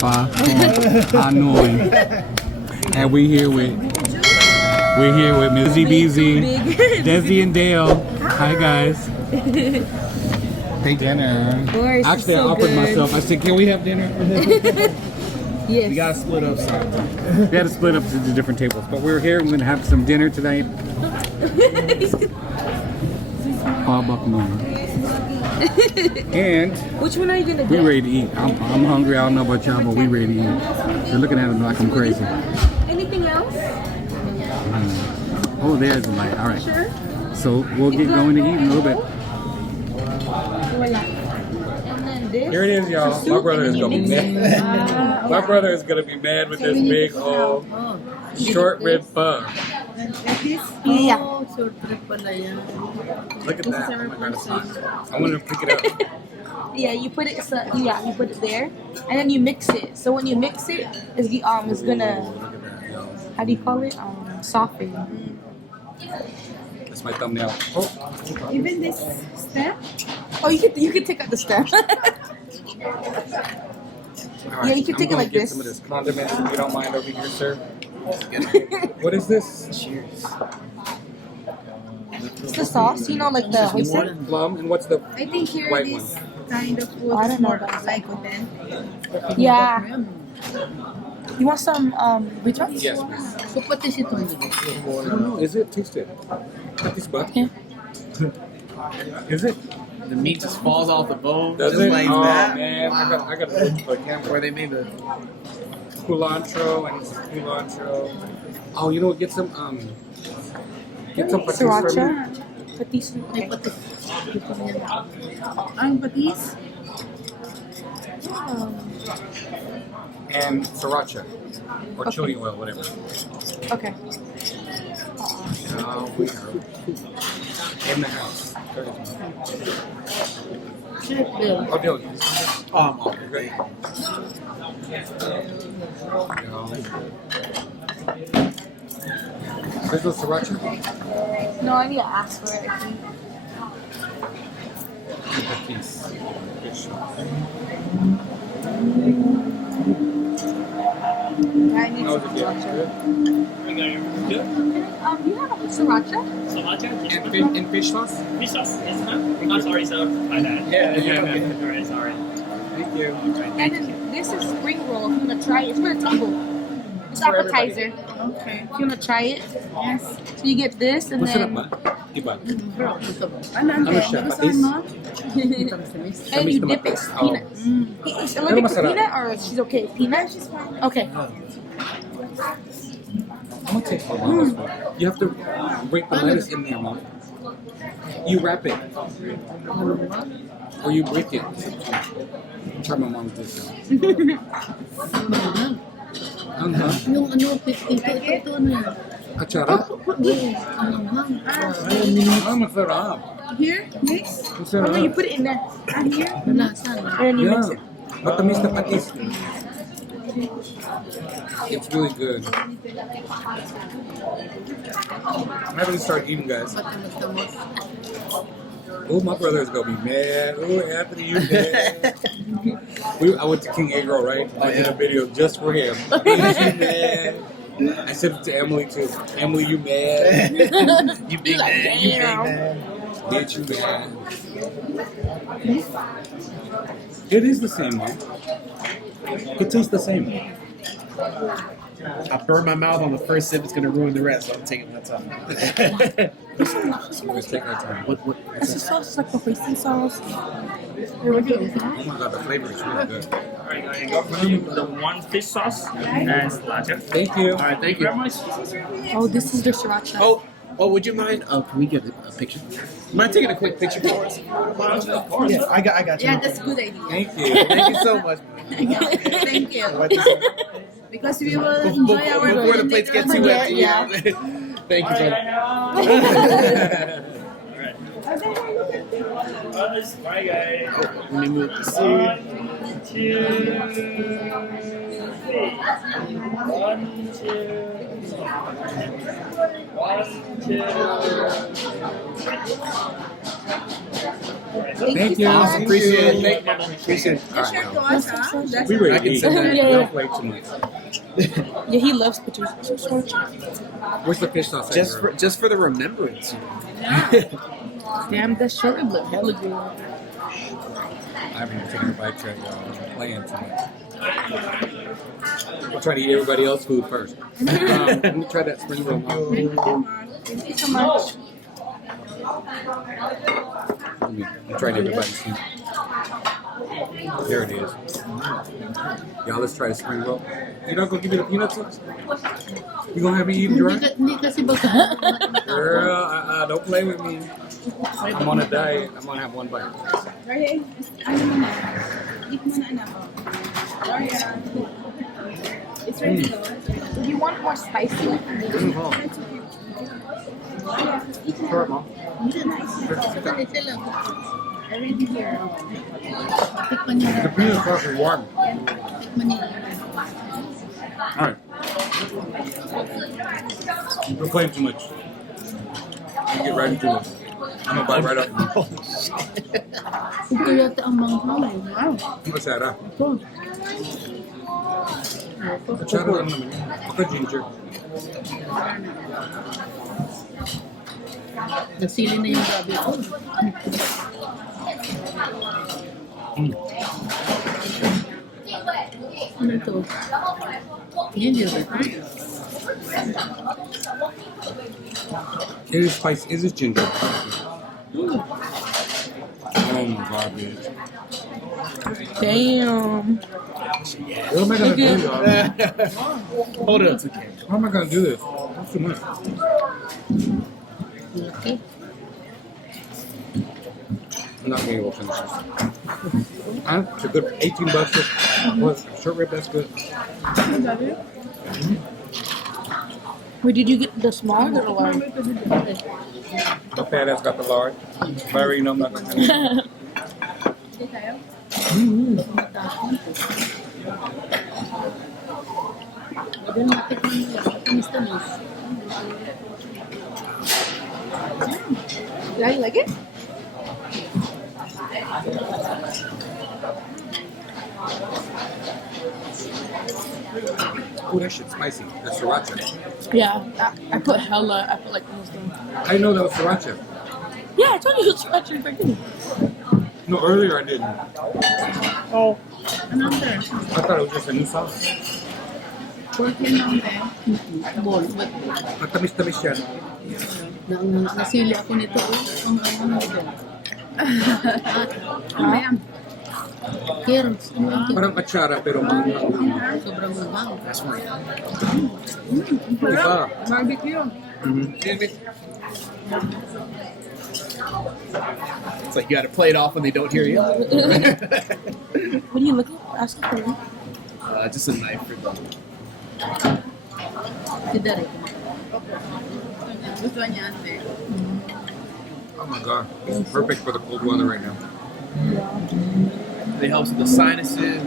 Pho Pho, Hanoi. And we're here with Mizzy BZ, Desi and Dale. Hi guys. Hey, dinner. Of course, Actually, so I offered good. myself. I said, "Can we have dinner?" Yes. We gotta split up. So we had to split up to the different tables. But we're here. We're gonna have some dinner tonight. Pho Pho. And Which one are you gonna we get? ready to eat. I'm hungry. I don't know about y'all, but we ready to eat. They're looking at me like I'm crazy. Anything else? Oh, there's the light. All right. Sure. So we'll get going to eat in a little bit. And then this. Here it is, y'all. My brother is gonna be mad. My brother is gonna be mad with this big old short rib pho. Yeah. Look at that. Oh my God, it's hot. I want to pick it up. Yeah, you put it. So, yeah, you put it there, and then you mix it. So when you mix it, it's gonna. Look at that, y'all. How do you call it? Soften. That's my thumbnail. Oh. Even this step? Oh, you can take out the stem. All right, Yeah, you can I'm take it gonna like get this. some of this condiments if you don't mind over here, sir. What is this? Cheers. It's the sauce, you know, like the oyster. Plum, and what's the I think here white this one? kind of food I is don't know more about like authentic. Yeah. You want some which one? Yes, please. Kupatis ito. No, is it? Taste it. Got this butt. Yeah. Is it? The meat just falls off the bone, Does just it? like Oh that. man, I got to look for the camera. Where they made the Culantro and culantro. Oh, you know what? Get some patis for me. Sriracha. Patis. May Okay. patis. Ang patis? And sriracha or chili oil, whatever. Okay. Oh, we are in the house. Oh, Dylan. You're good. No. There's no sriracha? No, I need to ask for it. I think. Patis. Fish. I need How's some it get? sriracha. Good? You have a sriracha? Sriracha? And fish sauce? Fish sauce, yes, ma'am. Oh, sorry, sir. My bad. Yeah. Alright, sorry. Thank you. And then this is spring roll. If you wanna try it, it's for the table. It's For appetizer. Okay. If you wanna try it, Yes. so you get this and Masarap then ba? Iba. Ano, Ano ante? siya? Nagustuhan mo? and you Tamis dip naman. it. Oh. Peanut. Is Pero allergic to masarap. peanut or she's okay? Peanut? She's fine. Okay. I'm gonna take my mama's one. You have to break the lettuce in there, mom. You wrap it. Or you break it. Try my mom's dish. Yung ano, ito na. Achara? Ah, masarap. Here, mix. Oh, no, Masarap. you put it in there. And here, malasa. And then you mix Yeah. it. Matamis na patis. It's really good. I'm having to start eating, guys. Oh, my brother is gonna be mad. Oh, Anthony, you mad? I went to King Agro, right? I did a video just for him. Is you mad? I sent it to Emily too. Emily, you mad? you big man, you big man. Bitch, you mad? It is the same, Mom. It tastes the same. I burned my mouth on the first sip. It's gonna ruin the rest. So I'm taking my time. Let's take our time. what? It's a sauce, like the hoisin sauce. Oh my god, the flavor is really good. Alright, I'm going to go for the one fish sauce and sriracha. Thank you. All right, thank Very you. much. Oh, this is the sriracha. Oh, would you mind? Can we get a picture? Mind taking a quick picture for us? Of course. Yeah, I got you. Yeah, that's a good idea. Thank you. Thank you so much. Thank you. Because we will Before enjoy our the food plates get later too on. empty. Yeah. Thank you, Alright, brother. Alright. Bye, guys. Oh, let me move the seat. 1, 2, 3. 1, 2, 1, 2. Thank you. Awesome. Appreciate it. Appreciate it. All That's right, your now. thoughts, huh? That's We ready I to can eat. send that. We Yeah, don't play too much. Yeah, he loves pictures. Where's the fish sauce? at, girl? Just for the remembrance. You know? Damn, that short rib look hella good. I haven't even taken a bite yet, y'all. I'm playing too much. I'm trying to eat everybody else's food first. Let me try that spring roll. Thank you so much. I'm trying everybody's food. There it is. Y'all, let's try the spring roll. You not gonna give me the peanut sauce? You gonna have me eat dry? Hindi kasi baka. Girl, don't play with me. I'm on a diet. I'm gonna have one bite. Right? Ano mo na? Eat mo na anak ko. Daria. It's ready to go. Do you want more spicy? Sure, Mom. Ito lang. Already here. Tikman niyo. The peanut sauce is warm. Tikman niyo. Alright. You're playing too much. You get right into it. I'm gonna bite right up. Ito yata ang manghang. Wow. What's that, huh? Ito. Kutsara lang naman yun. Baka ginger. Nasili na yung gabi ko. Ano to? Ginger ba ito? It is spicy. It is ginger. Oh my god, bitch. Damn. What am I gonna do, y'all? Hold it up to the camera. How am I gonna do this? That's too much. Okay. I'm not being able to finish this. It's a good $18. Was short rib, that's good. Wait, did you get the small or large? The fat ass got the large. But I already know I'm not gonna finish. Hindi tayo? Pwede natikman nila. Tamis-tamis. Yeah, you like it? Oh, that shit's spicy. That's sriracha. Yeah, I put hella. I put like almost. I didn't know that was sriracha. Yeah, I told you it's what you're drinking. No, earlier I didn't. Oh. Another. I thought it was just a new sauce. Pork yun lang bowl. But Matamis-tamis yan. nasili ako nito. Ang nito. Mayam. Carrots. Parang atsara pero manghang. Sobrang mabang. That's right. Iba. Barbecue. It's like you gotta play it off when they don't hear you. What are you looking for? Asking for me? Just a knife for them. Si Derek. Gusto niya ante. Oh my god. It's perfect for the cold weather right now. It helps with the sinuses.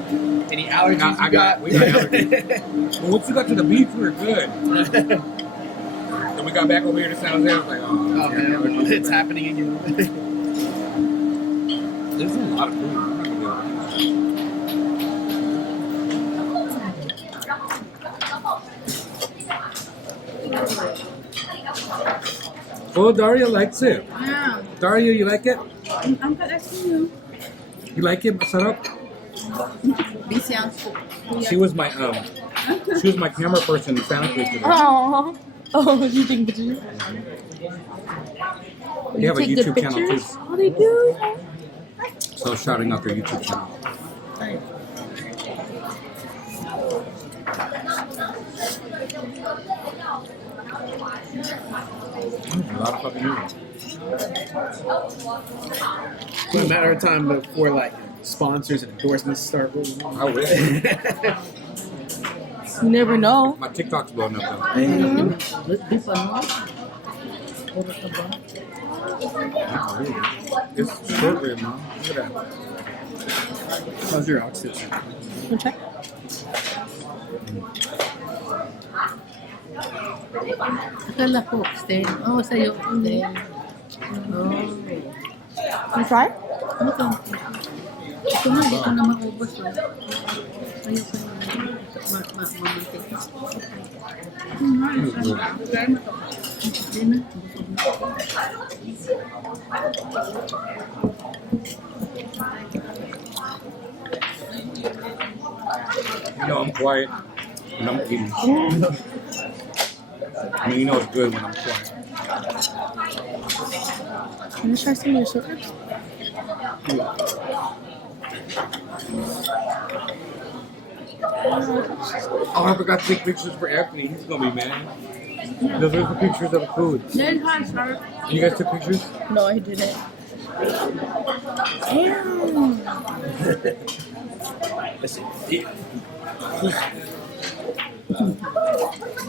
Any allergies I got we got allergies. Well, once we got to the beach, we were good. Then we got back over here to San Jose. I was like, oh, Oh man, it's happening again. There's a lot of food. I'm not gonna be able to. Oh, Daria likes it. Yeah. Daria, you like it? I'm asking you. You like it? Masarap? Busy ang She was my camera person in Santa Cruz today. Oh. Oh, you take pictures? They have a Take good YouTube channel too. pictures? Oh, they do? So shouting out their YouTube channel. A lot of fucking noodles. It's a matter of time before like sponsors and endorsements start rolling on. I wish. You never know. My TikTok's blowing up though. Di pa, no? Puro ka ba? It's short rib, Mom. Look at that. How's your oxygen? Wanna try? Akala ko, stay. Oh, sa'yo. Stay. Oh. Wanna try? Ano to? Ito na, ito na maubos. Oh. Ayaw ko na. Mamantik. Hindi na. You know, I'm quiet when I'm eating. I mean, you know it's good when I'm quiet. Wanna try some of your short ribs? Oh, I forgot to take pictures for Anthony. He's gonna be mad. Those are the pictures of the food. Then, hi, sir. You guys took pictures? No, I didn't.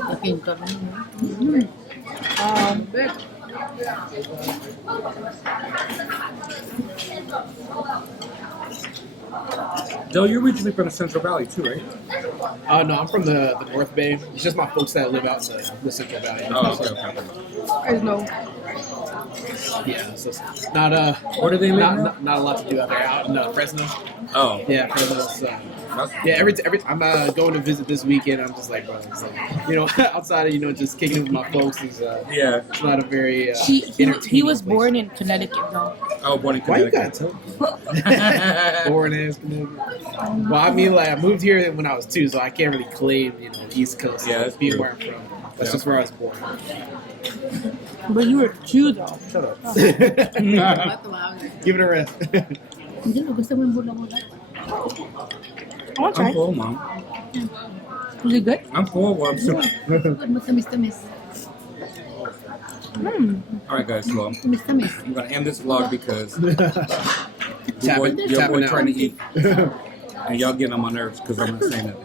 Akin ka na. Good. Joe, you're originally from the Central Valley too, right? No, I'm from the North Bay. It's just my folks that live out in the Central Valley. Oh, okay. I know. Yeah, so it's not Where do they live now? not a lot to do out there. Out in Fresno. Oh, Yeah, Fresno. Yeah, every I'm going to visit this weekend. I'm just like, bro, it's like, outside of just kicking it with my folks is yeah. it's not a very He entertaining was place. born in Connecticut, though. Oh, born in Why you Connecticut. gotta tell me? Born in Connecticut. Well, I mean, like I moved here when I was 2, so I can't really claim East Coast. Yeah, that's being true. where I'm from. That's just where I was born. But you were 2, though. Shut up. Matawa. Give it a rest. Hindi mo gusto mo yung bulang-bulang. I want to try. I'm full, Mom. Is it good? I'm full. Well, I'm still... Good, matamis-tamis. All right, guys. Well, Tamis-tamis. I'm gonna end this vlog because Tapping your boy out. trying to eat, and y'all getting on my nerves because I'm not saying that.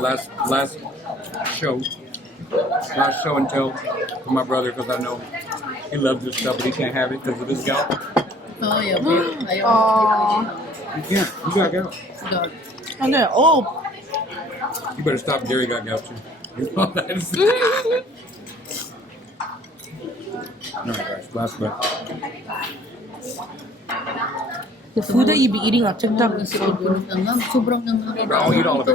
Last show and tell for my brother because I know he loves this stuff, but he can't have it because of his gout. Oh, ayaw. Ayaw. Aww. You can't. You got gout. God. Okay. Oh. You better stop. Jerry got gout too. All right, guys. Last one. The food that you be eating on TikTok is so good. Sobrang ang I'll eat all of it.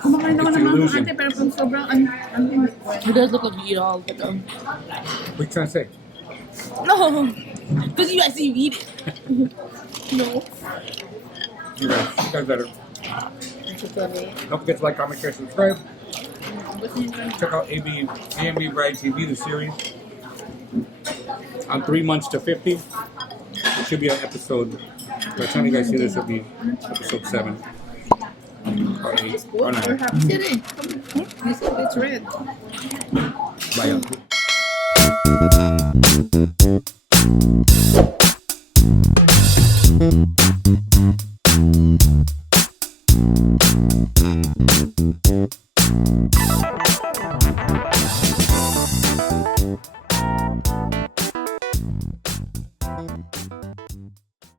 Kumakain naman It's ng mga illusion. ate, pero kung sobrang It does look like you eat all, but What you trying to say? no, because you actually eat it. No. You guys better. Don't forget to like, comment, share, subscribe. Check out AMB Bride TV, the series. On 3 months to 50. It should be an episode. By the time you guys see this, it'll be episode 7. Or 8. Or 9. It's red. Bye, y'all.